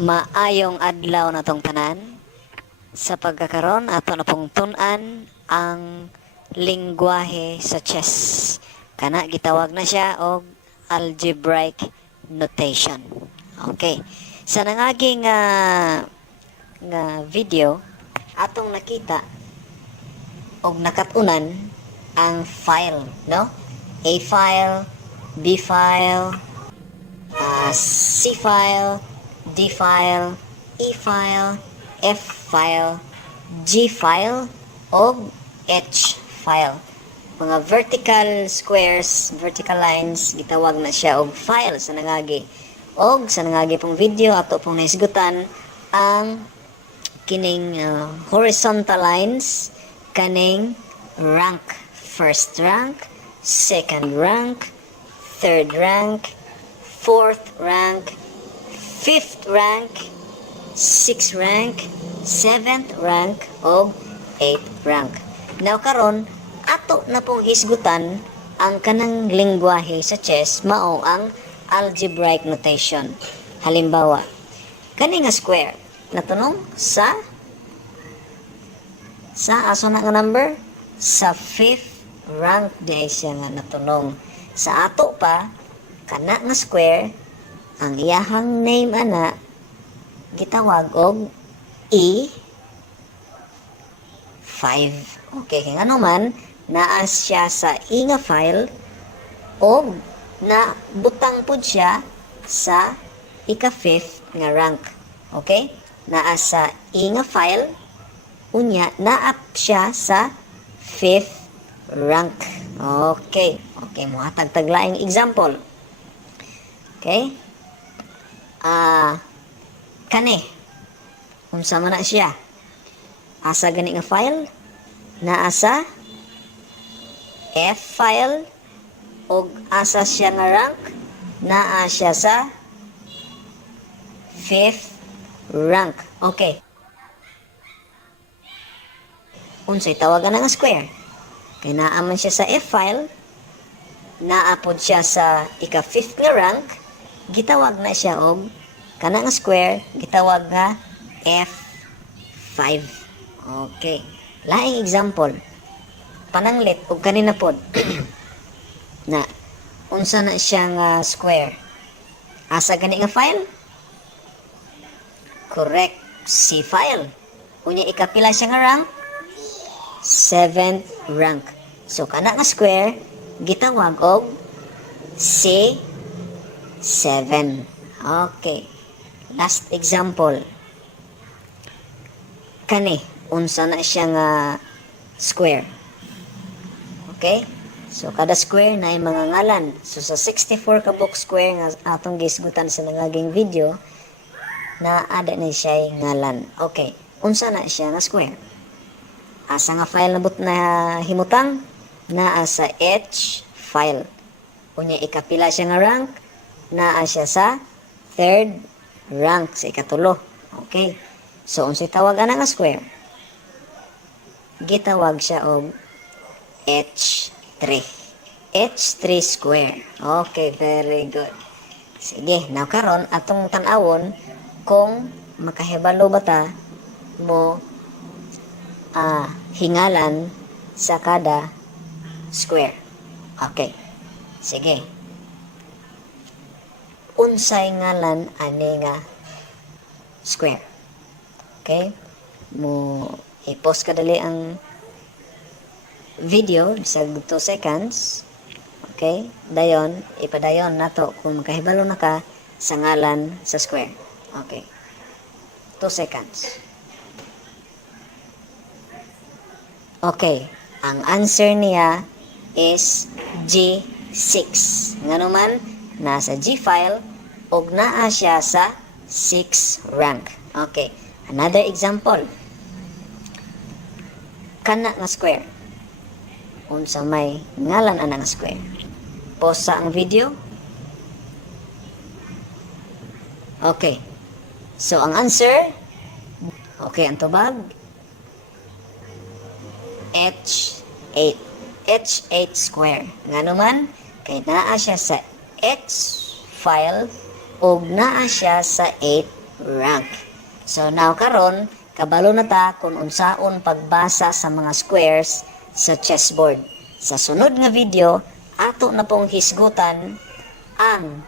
Maayong adlaw na tong tanan. Sa pagkakaroon ato na pong tun-an ang lingwahe sa chess. Kana gitawag na siya og algebraic notation. Okay. Sa nangaging nga video atong nakita og nakatunan ang file, no? A file, B file, C file, D file, E file, F file, G file, o H file. Mga vertical squares, vertical lines, gitawag na siya og file sa nangagi. Og sa nangagi pong video, ato pong naisgutan ang kining horizontal lines, kaning rank. First rank, second rank, third rank, fourth rank, fifth rank, sixth rank, seventh rank, o eighth rank. Now karon ato na pong hisgutan ang kanang lingwahe sa chess mao ang algebraic notation. Halimbawa, kani nga square natunong sa aso na nga number sa fifth rank day siya nga natunong. Sa ato pa kana nga square ang iyahang name ana gitawag og E5. Okay, kaya nga naman naa siya sa E nga file o na butang pod siya sa ika-fifth nga rank. Okay? Naa sa E nga file unya naa siya sa fifth rank. Okay. Okay, mo tagtaglaing example. Okay? Kani unsa man na siya? Asa gani nga file? Naa sa F file og asa siya nga rank? Naa siya sa fifth rank. Okay. Unsay tawagan nga square? Kay naa man siya sa F file, naapod siya sa ika-fifth nga rank, gitawag na siya og kana nga square gitawag nga F5. Okay. Laing example. Pananglit og kanina pod na unsa na siya nga square. Asa gani nga file? Correct. C file. Unya ikapila siya nga rank? 7th rank. So kana nga square gitawag og C7. Okay. Last example. Kani unsa na siya nga square. Okay? So kada square na ay mga ngalan. So sa 64 ka box square nga atong gisgutan sa nangaging video na ada na siya ngalan. Okay. Unsa na siya nga square? Asa nga file nabot na himutang? Naa sa H file. Unya ikapila siya nga rank? Naa siya sa third rank, sa ikatulo. Okay. So unsay tawag ana nga square? Gitawag siya og H3. H3 square. Okay, very good. Sige, now karon atong tan-awon kung makahibalo ba ta mo hingalan sa kada square. Okay. Sige. Unsay ngalan ani nga square. Okay? Mo i-post ka dali ang video sa 2 seconds. Okay? Dayon, ipadayon nato kung makahibalo na ka sa ngalan sa square. Okay. 2 seconds. Okay. Ang answer niya is G6. Nga naman, nasa G file og naa siya sa 6 rank. Okay. Another example. Kana nga square. Unsa may ngalan ana nga square. Pause sa ang video. Okay. So ang answer, okay, ang tubag H8. H8 square. Nga naman, naa siya sa H file o naa siya sa 8 rank. So now karon kabalo na ta kung unsaon pagbasa sa mga squares sa chessboard. Sa sunod nga video, ato na pong hisgutan ang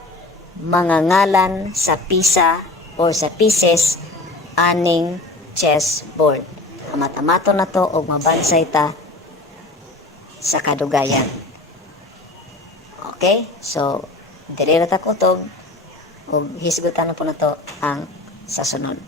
mga ngalan sa pisa o sa pieces aning chessboard. Amat-amato na to og mabansay ta sa kadugayan. Okay? So, dili ra ta kutob og hisgutan na po na to ang sa sunod.